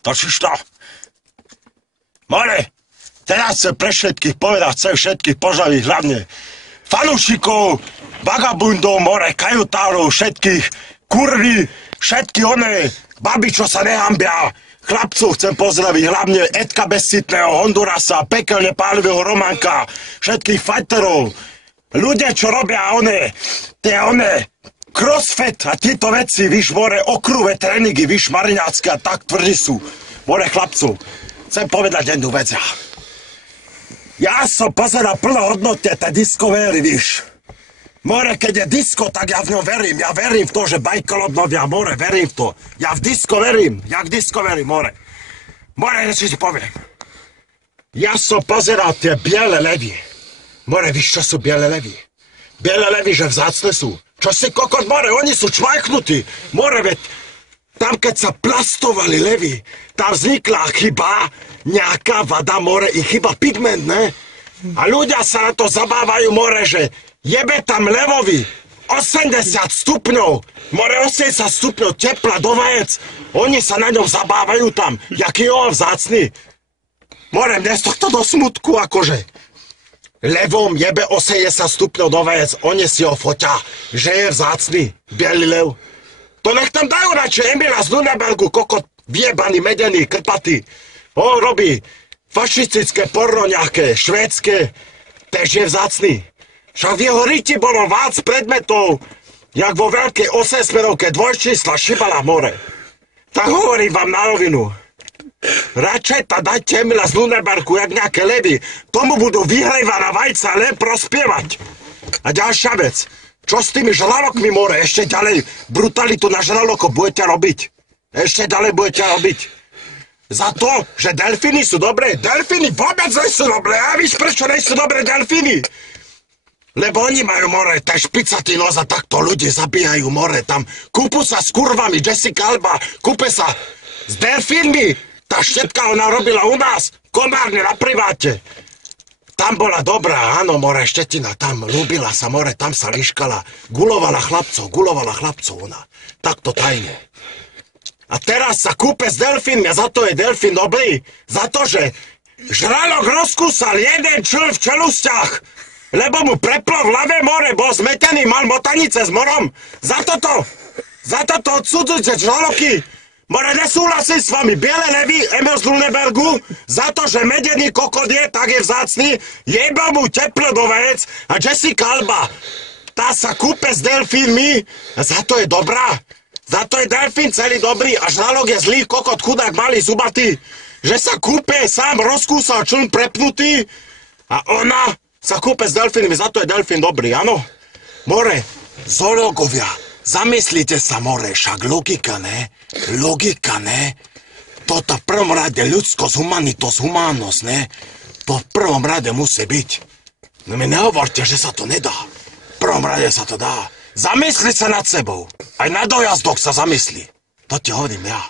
Točíš to? More, teraz chcem pre všetkých povedať, chcem všetkých požaviť, hlavne fanúšikov, vagabundov, more, kajutárov, všetkých kurvy, všetky one baby, čo sa nehambia. Chlapcov chcem pozdraviť, hlavne Edka Bezcitného, Hondurasa, pekelne pálivého Romanka, všetkých fighterov, ľudia, čo robia crossfit a tieto veci, víš, more, okruhové tréningy, víš, mariňácké a tak tvrdí sú. More, chlapcov, chcem povedať jednu vec. Ja som pozeral plnohodnotne tie Discovery, víš. More, keď je disco, tak ja v ňom verím. Ja verím v to, že Bajkal obnovia, more, verím v to. Ja v disco verím, more. More, čo ti poviem. Ja som pozeral tie biele levy. More, víš, čo sú biele levy? Biele levy, že vzácne sú. Čo si kokot, more, oni sú čvajknutí. More, veď, tam keď sa plastovali levy, tam vznikla chyba, nejaká vada, more, i chyba pigment, ne? A ľudia sa na to zabávajú, more, že jebe tam levovi 80 stupňov, more 80 stupňov tepla do vajec. Oni sa na ňom zabávajú tam, jaký je on vzácny. More, mne z tohto do smutku, akože. Levom jebe 80 stupňov do vajec, oni si ho foťa, že je vzácny, bielý lev. To nech tam dajú radšej Emila z Lüneburgu, kokot vjebaný, medený, krpatý. On robí fašistické porno nejaké, švédske, takže je vzácny. Však v jeho riti bolo vác predmetov, jak vo veľkej osesmerovke dvojčísla šibala more. Tak hovorím vám na rovinu. Radšej ta dajte Emila z Lüneburgu, jak nejaké levy. Tomu budú vyhrievaná vajca len prospievať. A ďalšia vec. Čo s tými žralokmi, more? Ešte ďalej brutalitu na žraloko budete robiť. Ešte ďalej budete robiť. Za to, že delfíny sú dobré. Delfíny vôbec nie sú dobré. A víš, prečo nie sú dobré delfíny? Lebo oni majú, more, ten špicatý nos a takto ľudí zabíjajú, more. Tam kúpu sa s kurvami, Jessica Alba, kúpe sa s delfínmi. Tá štetka ona robila u nás, komárne na priváte. Tam bola dobrá, áno, more, štetina, tam ľúbila sa, more, tam sa liškala. Gulovala chlapcov ona. Takto tajne. A teraz sa kúpe s delfínmi a za to je delfín dobrý. Za to, že žralok rozkúsal jeden čl v čelustiach, lebo mu preplo v hlave, more, bol zmetený, mal motanice s morom. Za toto odsudzujte žraloky. More, nesúhlasím s vami. Biele levy, Emil z Lüneburgu, za to, že medený kokot je, tak je vzácný, jeba mu teplo do vajec a Jessica Alba, tá sa kúpe s delfínmi a za to je dobrá. Za to je delfín celý dobrý a žralok je zlý kokot, chudák, malý, zubatý, že sa kúpe, sám rozkúsal čln prepnutý a ona sa kúpe s delfínmi, za to je delfín dobrý, áno? More, zoológovia, zamyslite sa, more, však logika, ne? Logika, ne? Toto v prvom rade ľudskosť, humánnosť, ne? To v prvom rade musí byť. No mi nehovorte, že sa to nedá. V prvom rade sa to dá. Zamysli sa nad sebou. Aj na dojazdoch sa zamyslí. To ti hovorím ja.